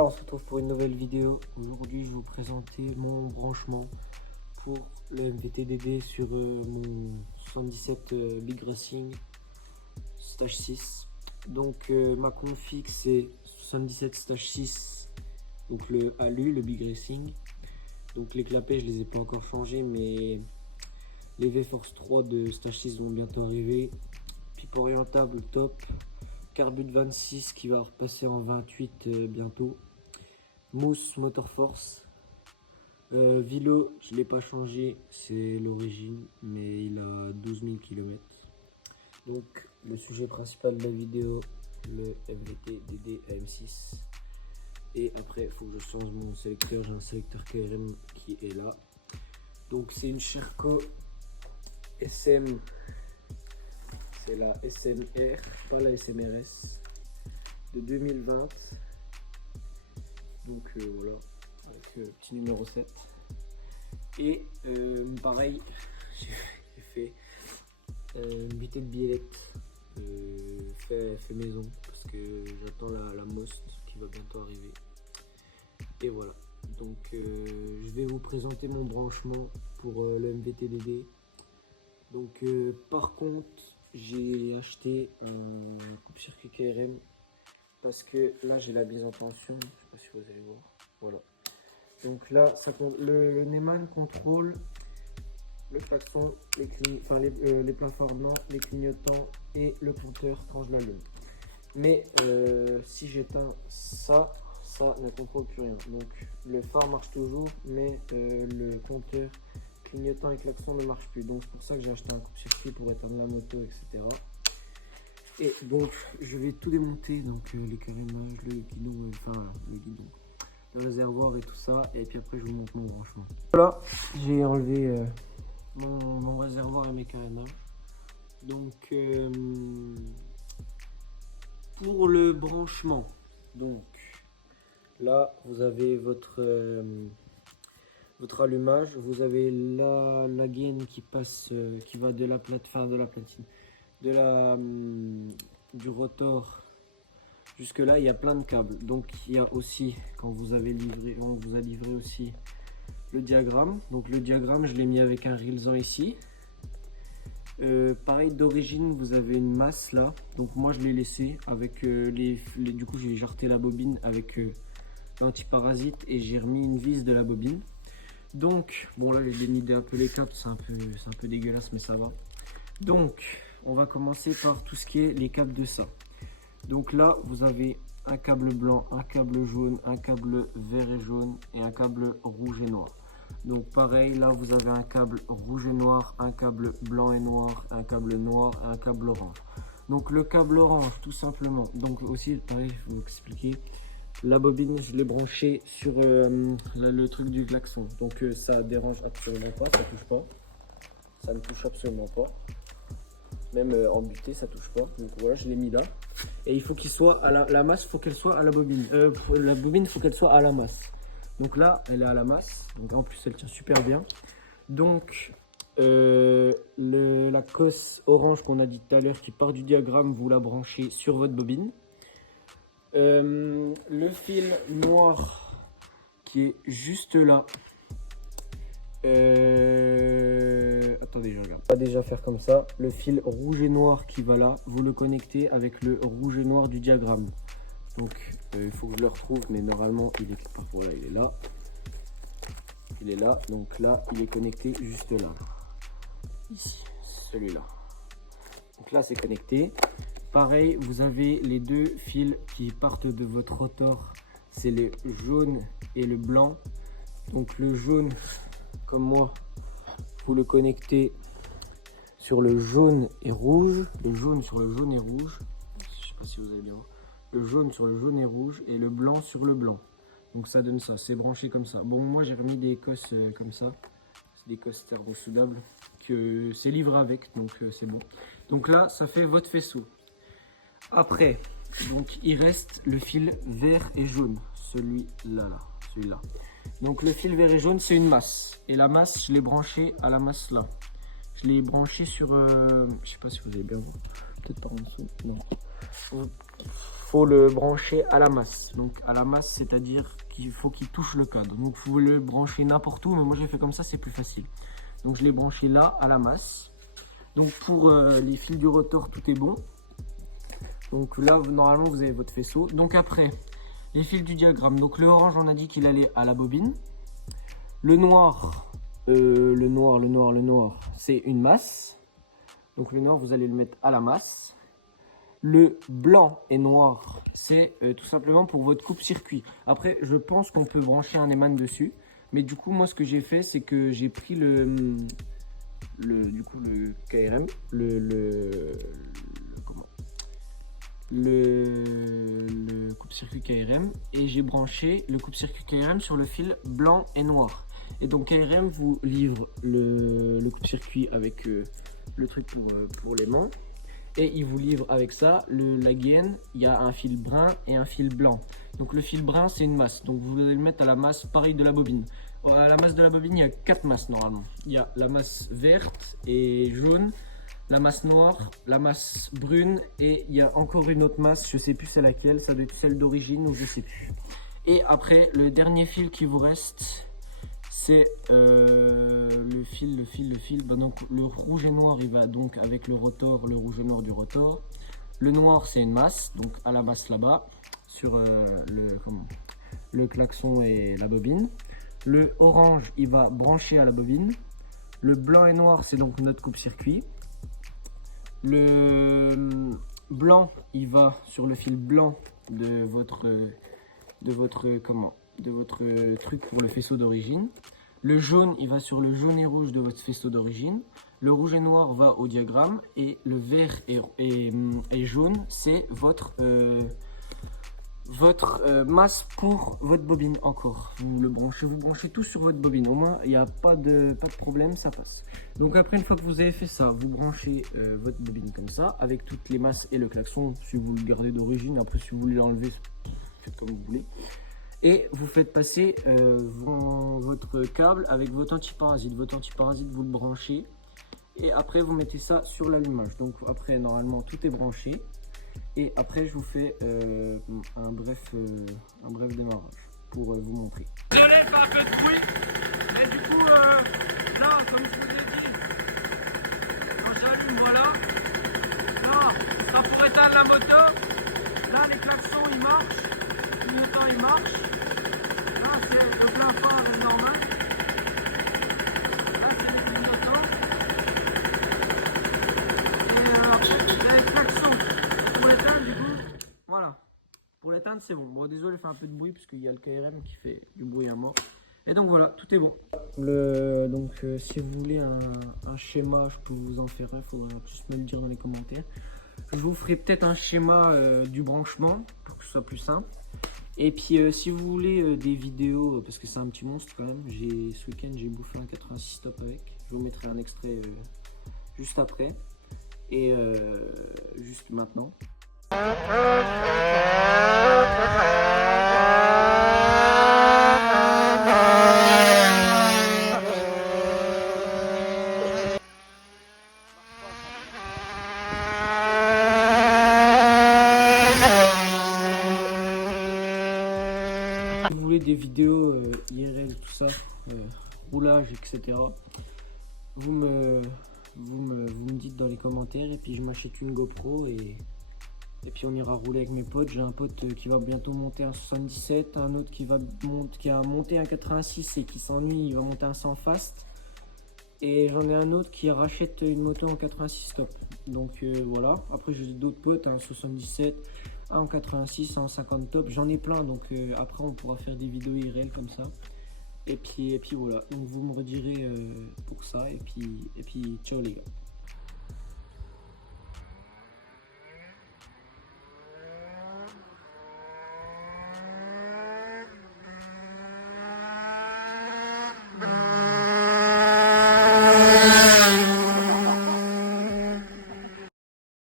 On se retrouve pour une nouvelle vidéo. Aujourd'hui, je vais vous présenter mon branchement pour le MVT-DD sur mon 77 Big Racing Stage 6. Donc ma config c'est 77 Stage 6, donc le ALU, le Big Racing. Donc les clapets, je les ai pas encore changés, mais les V-Force 3 de Stage 6 vont bientôt arriver. Pipe orientable top. Carbut 26 qui va repasser en 28 bientôt. Mousse Motor Force. Vilo, je ne l'ai pas changé, c'est l'origine, mais il a 12 000 km. Donc le sujet principal de la vidéo, le MVT DD AM6. Et après, il faut que je change mon sélecteur. J'ai un sélecteur KRM qui est là. Donc c'est une Sherco SM. C'est la SMR, pas la SMRS, de 2020. Donc voilà, avec le petit numéro 7. Et pareil, j'ai fait une butée de billette fait maison, parce que j'attends la Most qui va bientôt arriver. Et voilà, donc je vais vous présenter mon branchement pour le MVT-DD. Donc par contre, j'ai acheté un coupe-circuit KRM parce que là j'ai la mise en tension, je sais pas si vous allez voir, voilà. Donc là ça, le Neumann contrôle le klaxon, les plafonds blancs, les clignotants et le compteur quand je l'allume. Mais si j'éteins ça ne contrôle plus rien. Donc le phare marche toujours, mais le compteur, clignotant et klaxon ne marche plus. Donc c'est pour ça que j'ai acheté un coupe-circuit pour éteindre la moto, etc. Et donc je vais tout démonter, donc les carénages, le guidon, le réservoir et tout ça. Et puis après je vous montre mon branchement. Voilà, j'ai enlevé mon réservoir et mes carénages. Donc pour le branchement, donc là vous avez votre allumage, vous avez la gaine qui passe, qui va de la platine, du rotor jusque là. Il y a plein de câbles. Donc il y a aussi, quand vous avez livré, on vous a livré aussi le diagramme. Donc le diagramme, je l'ai mis avec un rilsan ici. Pareil, d'origine vous avez une masse là, donc moi je l'ai laissé avec du coup j'ai jarté la bobine avec l'antiparasite et j'ai remis une vis de la bobine. Donc bon, là j'ai dénudé un peu les câbles, c'est un peu dégueulasse, mais ça va. Donc on va commencer par tout ce qui est les câbles de ça. Donc là vous avez un câble blanc, un câble jaune, un câble vert et jaune et un câble rouge et noir. Donc pareil, là vous avez un câble rouge et noir, un câble blanc et noir, un câble noir et un câble orange. Donc le câble orange, tout simplement, donc aussi pareil, il faut vous expliquer, la bobine je l'ai branchée sur le truc du klaxon. Donc ça dérange absolument pas, ça touche pas, ça ne touche absolument pas, même en butée ça touche pas. Donc voilà, je l'ai mis là, et il faut qu'il soit à la masse, faut qu'elle soit à la bobine, la bobine faut qu'elle soit à la masse. Donc là, elle est à la masse. Donc en plus, elle tient super bien. Donc la cosse orange qu'on a dit tout à l'heure qui part du diagramme, vous la branchez sur votre bobine. Le fil noir qui est juste là. Attendez, je regarde. On va déjà faire comme ça. Le fil rouge et noir qui va là, vous le connectez avec le rouge et noir du diagramme. Donc il faut que je le retrouve, mais normalement il est quelque part. Voilà, il est là. Il est là, donc là il est connecté juste là. Ici, celui-là. Donc là c'est connecté. Pareil, vous avez les deux fils qui partent de votre rotor. C'est le jaune et le blanc. Donc le jaune, comme moi, vous le connectez sur le jaune et rouge. Le jaune sur le jaune et rouge. Je sais pas si vous allez bien voir. Le jaune sur le jaune et rouge et le blanc sur le blanc. Donc ça donne ça, c'est branché comme ça. Bon, moi j'ai remis des cosses comme ça, c'est des cosses thermosoudables que c'est livré avec, donc c'est bon. Donc là ça fait votre faisceau. Après, donc il reste le fil vert et jaune, celui-là, celui-là. Donc le fil vert et jaune c'est une masse, et la masse je l'ai branché à la masse là. Je l'ai branché sur, je sais pas si vous allez bien voir, peut-être par en dessous, non. faut le brancher à la masse. Donc à la masse, c'est-à-dire qu'il faut qu'il touche le cadre. Donc vous le branchez n'importe où, mais moi j'ai fait comme ça, c'est plus facile. Donc je l'ai branché là, à la masse. Donc pour les fils du rotor, tout est bon. Donc là, normalement, vous avez votre faisceau. Donc après, les fils du diagramme. Donc le orange, on a dit qu'il allait à la bobine. Le noir, c'est une masse. Donc le noir, vous allez le mettre à la masse. Le blanc et noir, c'est tout simplement pour votre coupe-circuit. Après, je pense qu'on peut brancher un aimant dessus. Mais du coup, moi, ce que j'ai fait, c'est que j'ai pris le KRM, le coupe-circuit KRM, et j'ai branché le coupe-circuit KRM sur le fil blanc et noir. Et donc KRM vous livre le coupe-circuit avec le truc pour l'aimant. Et il vous livre avec ça la gaine. Il y a un fil brun et un fil blanc. Donc le fil brun, c'est une masse. Donc vous allez le mettre à la masse pareil de la bobine. À la masse de la bobine, il y a 4 masses normalement. Il y a la masse verte et jaune, la masse noire, la masse brune, et il y a encore une autre masse, je sais plus c'est laquelle, ça doit être celle d'origine ou je sais plus. Et après, le dernier fil qui vous reste, c'est le fil. Donc le rouge et noir, il va donc avec le rotor, le rouge et noir du rotor. Le noir, c'est une masse, donc à la masse là-bas, sur le klaxon et la bobine. Le orange, il va brancher à la bobine. Le blanc et noir, c'est donc notre coupe-circuit. Le blanc, il va sur le fil blanc de votre truc pour le faisceau d'origine. Le jaune, il va sur le jaune et rouge de votre faisceau d'origine. Le rouge et noir va au diagramme. Et le vert et jaune, c'est votre masse pour votre bobine encore. Vous branchez tout sur votre bobine. Au moins, il n'y a pas de problème, ça passe. Donc après, une fois que vous avez fait ça, vous branchez votre bobine comme ça, avec toutes les masses et le klaxon, si vous le gardez d'origine. Après, si vous voulez l'enlever, faites comme vous voulez. Et vous faites passer votre câble avec votre antiparasite. Votre antiparasite, vous le branchez. Et après, vous mettez ça sur l'allumage. Donc après, normalement, tout est branché. Et après, je vous fais un bref démarrage pour vous montrer. Désolé, ça a fait de bruit. Mais du coup, là, comme je vous ai dit, quand j'allume, voilà. Là, ça pour éteindre la moto. Là, les klaxons, ils marchent. Le clignotant, il marche. Là, c'est le plein phare est normal. Là, c'est le clignotant. Et il y a les klaxons. Pour l'éteindre, du coup, voilà. Pour l'éteindre, c'est bon. Bon, désolé, il fait un peu de bruit parce qu'il y a le KRM qui fait du bruit à mort. Et donc voilà, tout est bon. Si vous voulez un schéma, je peux vous en faire un. Il faudra juste me le dire dans les commentaires. Je vous ferai peut-être un schéma du branchement pour que ce soit plus simple. Et puis si vous voulez des vidéos, parce que c'est un petit monstre quand même, ce week-end j'ai bouffé un 86 stop avec. Je vous mettrai un extrait juste après. Et juste maintenant. Si vous voulez des vidéos IRL, tout ça, roulage, etc., vous me dites dans les commentaires et puis je m'achète une GoPro et puis on ira rouler avec mes potes. J'ai un pote qui va bientôt monter un 77, un autre qui a monté un 86 et qui s'ennuie, il va monter un 100 fast. Et j'en ai un autre qui rachète une moto en 86 top. Donc voilà, après j'ai d'autres potes, un 77, un en 86, un en 50 top, j'en ai plein. Donc après on pourra faire des vidéos IRL comme ça. Et puis voilà, donc vous me redirez pour ça et puis ciao les gars.